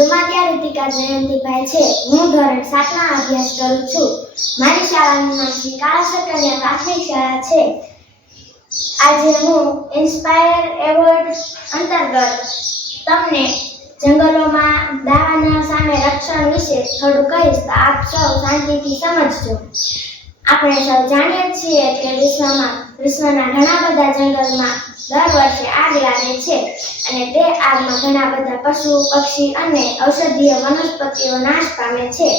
દુમાત્યા રીતિકા જયંતિભાઈ છે। હું ધોરણ 7માં અભ્યાસ કરું છું। મારી શાળાનું નામ શ્રી કાળાસર કન્યા પ્રાથમિક શાળા છે। આજે હું ઇન્સ્પાયર એવોર્ડ અંતર્ગત તમને જંગલોમાં દાવાનળ સામે રક્ષણ વિશે થોડું કહીશ, તો આપ સૌ શાંતિથી સમજજો। આપણે સૌ જાણીએ છીએ કે વિશ્વના ઘણા બધા જંગલમાં દર વર્ષે આગ લાગે છે અને તે આગમાં ઘણા બધા પશુ, પક્ષી અને ઔષધીય વનસ્પતિઓ નાશ પામે છે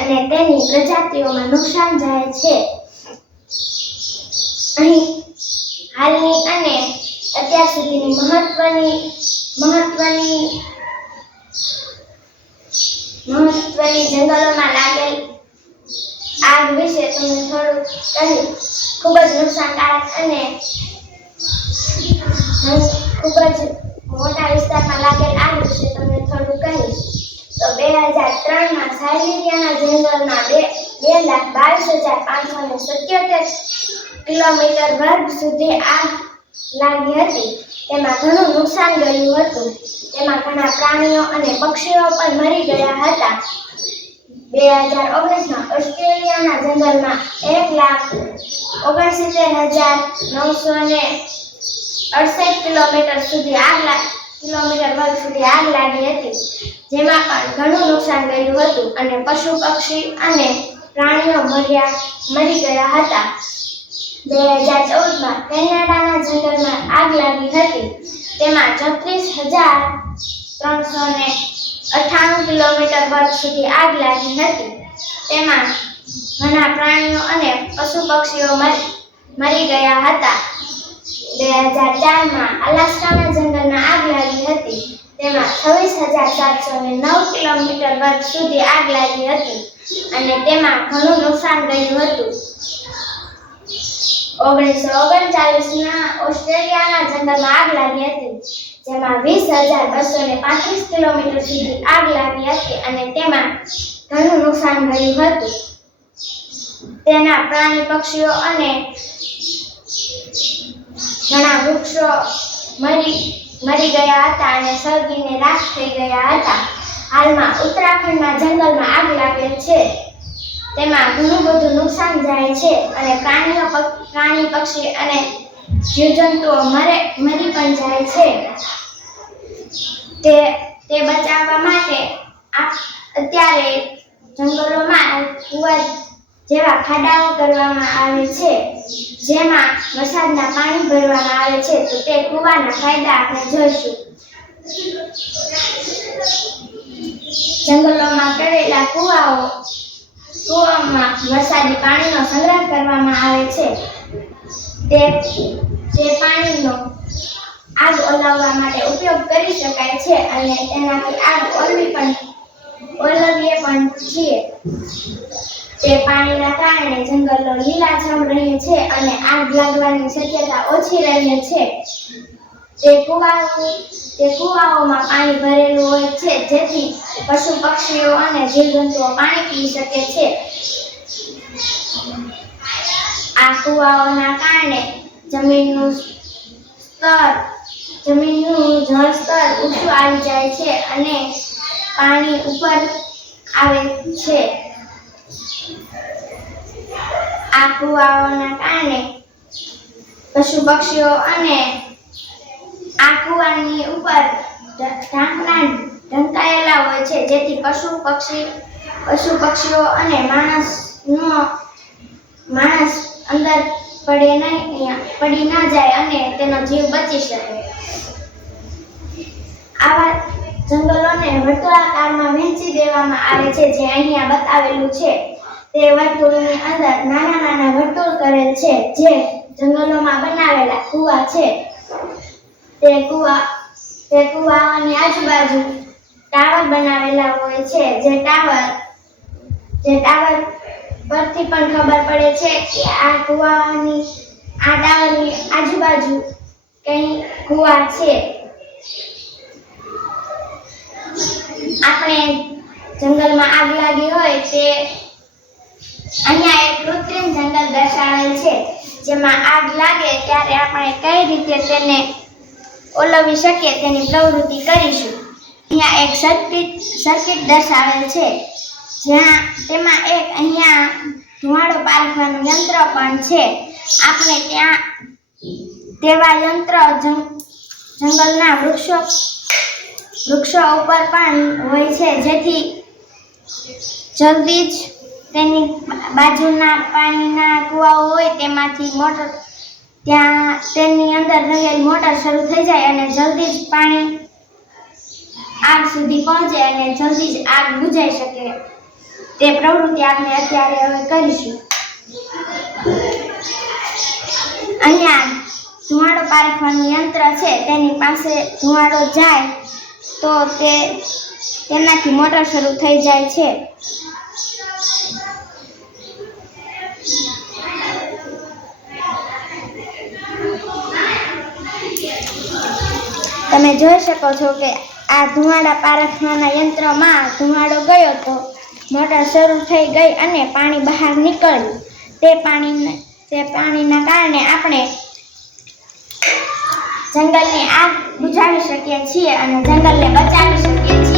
અને તેની પ્રજાતિઓમાં નુકસાન જાય છે। અહીં હાલની અને અત્યાર સુધીની મહત્વની જંગલોમાં લાગેલ આગ વિશે તમને થોડું કહી, ખૂબ જ નુકસાનકારક અને ખૂબ જ મોટા વિસ્તારમાં લાગેલ આગ વિશે તમને થોડું કહીશ। તો 2003માં સાઇબેરિયાના જંગલમાં 2,22,577 કિલોમીટર વર્ગ સુધી આગ લાગી હતી। તેમાં ઘણું નુકસાન ગયું હતું। તેમાં ઘણા પ્રાણીઓ અને પક્ષીઓ પણ મરી ગયા હતા। 2019માં ઓસ્ટ્રેલિયાના જંગલમાં 1,69,968 કિલોમીટર વર્ગ સુધી આગ લાગી હતી, જેમાં પણ ઘણું નુકસાન ગયું હતું અને પશુ, પક્ષી અને પ્રાણીઓ મરી ગયા હતા। 2014માં કેનેડાના જંગલમાં આગ લાગી હતી। તેમાં 34,398 કિલોમીટર વર્ગ સુધી આગ લાગી હતી। તેમાં ઘણા પ્રાણીઓ અને પશુ પક્ષીઓ મરી ગયા હતા। 2004માં અલાસ્કાના જંગલમાં આગ લાગી હતી। તેમાં 26,709 કિલોમીટર વર્ગ સુધી આગ લાગી હતી અને તેમાં ઘણું નુકસાન ગયું હતું। 1939ના ઓસ્ટ્રેલિયાના જંગલમાં આગ લાગી હતી, જેમાં 20,235 કિલોમીટર સુધી આગ લાગી હતી અને તેમાં ઘણું નુકસાન ગયું હતું। તેના પ્રાણી, પક્ષીઓ અને ઘણા વૃક્ષો મરી ગયા હતા અને સળગીને રાખ થઈ ગયા હતા। હાલમાં ઉત્તરાખંડના જંગલમાં આગ લાગે છે। તેમાં ઘણું બધું નુકસાન જાય છે અને પ્રાણી, પક્ષી અને જીવજંતુઓ મરી પણ જાય છે। તે બચાવવા માટે અત્યારે જંગલોમાં કુવા જેવા ખાડાઓ કરવામાં આવે છે, જેમાં વરસાદના પાણી ભરવામાં આવે છે। તો તે કુવાના ફાયદા આપણે જોઈશું। જંગલોમાં કરેલા કુવામાં વરસાદી પાણીનો સંગ્રહ કરવામાં આવે છે। તે પાણીનો આગ ઓલવવા માટે ઉપયોગ કરી શકાય છે અને તેનાથી આગ ઓલવીએ પણ છીએ। તે પાણીના કારણે જંગલો લીલાછમ રહે છે અને આગ લાગવાની શક્યતા ઓછી રહે છે। તે કુવાઓમાં પાણી ભરેલું હોય છે, જેથી પશુ, પક્ષીઓ અને જીવજંતુઓ પાણી પી શકે છે। આ કુવાઓના કારણે જમીનનું જળસ્તર ઊંચું આવી જાય છે અને પાણી ઉપર આવે છે। આ કુવાઓના કારણે પશુ, પક્ષીઓ અને આ કુવાની ઉપર ઢાંકણા ઢંકાયેલા હોય છે, જેથી પશુ, પક્ષીઓ અને માણસ અંદર પડી ના જાય અને તેનો જીવ બચી શકે। આવા જંગલોને વર્તુળાકારમાં વહેંચી દેવામાં આવે છે, જે અહીંયા બતાવેલું છે। તે વર્તુળની અંદર નાના નાના વર્તુળ કરેલ છે, જે જંગલોમાં બનાવેલા કુવા છે। તે કુવાની આજુબાજુ ટાવર બનાવેલા હોય છે, જે ટાવર પરથી પણ ખબર પડે છે કે આ ટાવરની આજુબાજુ કઈ કુવા છે। આપણે જંગલમાં આગ લાગી હોય તે અહીંયા એક કૃત્રિમ જંગલ દર્શાવેલ છે, જેમાં આગ લાગે ત્યારે આપણે કઈ રીતે તેને ઓલવી શકીએ તેની પ્રવૃત્તિ કરીશું। અહીંયા એક સર્કિટ દર્શાવેલ છે, જ્યાં તેમાં એક અહીંયા ધુમાડો પારખવાનું યંત્ર પણ છે. આપણે ત્યાં તેવા યંત્ર જંગલના વૃક્ષો ઉપર પણ હોય છે, જેથી જલ્દી જ તેની બાજુના પાણીના કૂવાઓ હોય તેમાંથી તેની અંદર રહેલ મોટર શરૂ થઈ જાય અને જલ્દી જ પાણી આગ સુધી પહોંચે અને જલ્દી જ આગ બુઝાઈ શકે. તે પ્રવૃત્તિ આપણે અત્યારે હવે કરીશું. અહીંયા ધુમાડો પારખવાનું યંત્ર છે, તેની પાસે ધુમાડો જાય તો તેનાથી મોટર શરૂ થઈ જાય છે. તમે જોઈ શકો છો કે આ ધુમાડા પારખવાના યંત્રમાં ધુમાડો ગયો તો મોટર શરૂ થઈ ગઈ અને પાણી બહાર નીકળ્યું. તે પાણીના કારણે આપણે જંગલની આગ બુઝાવી શકીએ છીએ અને જંગલને બચાવી શકીએ છીએ.